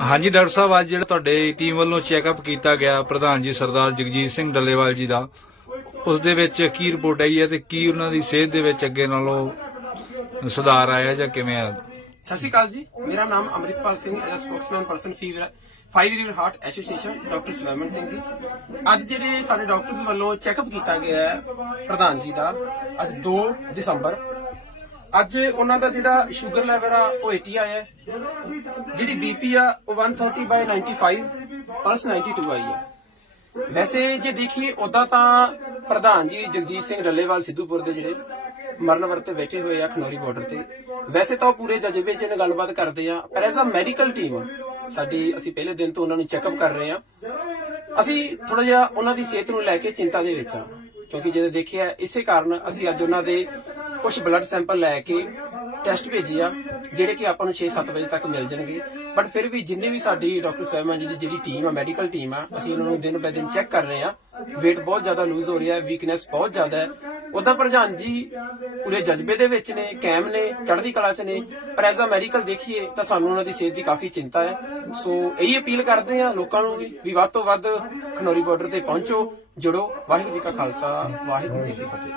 ਹਾਂਜੀ, ਡਾਕਟਰ ਸਾਹਿਬ, ਅੱਜ ਜਿਹੜਾ ਤੁਹਾਡੇ ਟੀਮ ਵੱਲੋਂ ਚੈੱਕਅਪ ਕੀਤਾ ਗਿਆ ਪ੍ਰਧਾਨ ਜੀ ਸਰਦਾਰ ਜਗਜੀਤ ਸਿੰਘ ਡੱਲੇਵਾਲ ਜੀ ਦਾ ਉਸ ਦੇ ਵਿੱਚ ਕੀ ਰਿਪੋਰਟ ਆਈ ਹੈ ਤੇ ਕੀ ਉਹਨਾਂ ਦੀ ਸਿਹਤ ਦੇ ਵਿੱਚ ਅੱਗੇ ਨਾਲੋਂ ਸੁਧਾਰ ਆਇਆ ਜਾਂ ਕਿਵੇਂ ਆ? ਸਤਿ ਸ਼੍ਰੀ ਅਕਾਲ ਜੀ। ਮੇਰਾ ਨਾਮ Amritpal Singh as spokesman person fever five real heart association doctor Swaiman Singh ji. ਅੱਜ ਜਿਹੜੇ ਸਾਡੇ ਡਾਕਟਰਸ ਵੱਲੋਂ ਚੈੱਕਅਪ ਕੀਤਾ ਗਿਆ ਹੈ ਪ੍ਰਧਾਨ ਜੀ ਦਾ, ਅੱਜ 2 ਦਸੰਬਰ ਅੱਜ ਉਹਨਾਂ ਦਾ ਜਿਹੜਾ ਸ਼ੂਗਰ ਲੈਵਲ ਆ, ਉਹ 80 ਆਇਆ ਹੈ। ਜਿਹੜੀ ਬੀਪੀ ਆ, ਉਹ 130 ਬਾਈ 95 ਪਲਸ 92 ਆਈ ਹੈ। ਵੈਸੇ ਜੇ ਦੇਖੀਏ ਉਦਾਂ ਤਾਂ ਪ੍ਰਧਾਨ ਜੀ ਜਗਜੀਤ ਸਿੰਘ ਡੱਲੇਵਾਲ ਸਿੱਧੂਪੁਰ ਦੇ ਜਿਹੜੇ ਮਰਨ ਵਰਤੇ ਬੈਠੇ ਹੋਏ ਆ ਖਨੌਰੀ ਬਾਰਡਰ ਤੇ, ਵੈਸੇ ਤਾਂ ਉਹ ਪੂਰੇ ਜਜ਼ਬੇ 'ਚ ਗੱਲਬਾਤ ਕਰਦੇ ਆ, ਪਰ ਐਜ਼ ਅ ਮੈਡੀਕਲ ਟੀਮ ਸਾਡੀ ਅਸੀਂ ਪਹਿਲੇ ਦਿਨ ਤੋਂ ਉਹਨਾਂ ਨੂੰ ਚੈੱਕਅਪ ਕਰ ਰਹੇ ਆ। ਅਸੀਂ ਥੋੜਾ ਜਿਹਾ ਉਹਨਾਂ ਦੀ ਸਿਹਤ ਨੂੰ ਲੈ ਕੇ ਚਿੰਤਾ ਦੇ ਵਿੱਚ ਆ, ਕਿਉਂਕਿ ਜਦੋਂ ਦੇਖਿਆ, ਇਸੇ ਕਾਰਨ ਅਸੀਂ ਅੱਜ ਉਹਨਾਂ ਦੇ ਕੁਝ ਬਲੱਡ ਸੈਂਪਲ ਲੈ ਕੇ ਟੈਸਟ ਭੇਜੇ ਆ, ਜਿਹੜੇ ਕਿ ਆਪਾਂ ਨੂੰ 6-7 ਵਜੇ ਤੱਕ ਮਿਲ ਜਾਣਗੇ। ਬਟ ਫਿਰ ਵੀ ਜਿੰਨੇ ਵੀ ਸਾਡੀ ਡਾਕਟਰ ਸਵੈਮਨ ਜੀ ਦੀ ਜਿਹੜੀ ਟੀਮ ਆ ਮੈਡੀਕਲ ਟੀਮ ਆ, ਅਸੀਂ ਉਹਨਾਂ ਨੂੰ ਦਿਨ ਬੈ ਦਿਨ ਚੈੱਕ ਕਰ ਰਹੇ ਆ। Weight ਬਹੁਤ ਜ਼ਿਆਦਾ ਲੂਜ਼ ਹੋ ਰਿਹਾ ਹੈ ਵੀਕਨੈਸ ਬਹੁਤ ਜ਼ਿਆਦਾ ਹੈ। ਉਦਾਂ ਪ੍ਰਧਾਨ ਜੀ, ਪੂਰੇ ਜਜ਼ਬੇ ਦੇ ਵਿੱਚ ਨੇ ਕੈਮ ਨੇ, ਚੜ੍ਹਦੀ ਕਲਾ 'ਚ ਨੇ। ਪਰ ਐਜ਼ ਅ ਮੈਡੀਕਲ ਦੇਖੀਏ, ਤਾਂ ਸਾਨੂੰ ਉਹਨਾਂ ਦੀ ਸਿਹਤ ਦੀ ਕਾਫੀ ਚਿੰਤਾ ਹੈ। ਸੋ ਇਹੀ ਅਪੀਲ ਕਰਦੇ ਆ ਲੋਕਾਂ ਨੂੰ ਵੀ ਵੱਧ ਤੋਂ ਵੱਧ ਖਨੌਰੀ ਬਾਰਡਰ ਤੇ ਪਹੁੰਚੋ, ਜੁੜੋ। ਵਾਹਿਗੁਰੂ ਜੀ ਕਾ ਖਾਲਸਾ, ਵਾਹਿਗੁਰੂ ਜੀ ਕੀ ਫਤਿਹ।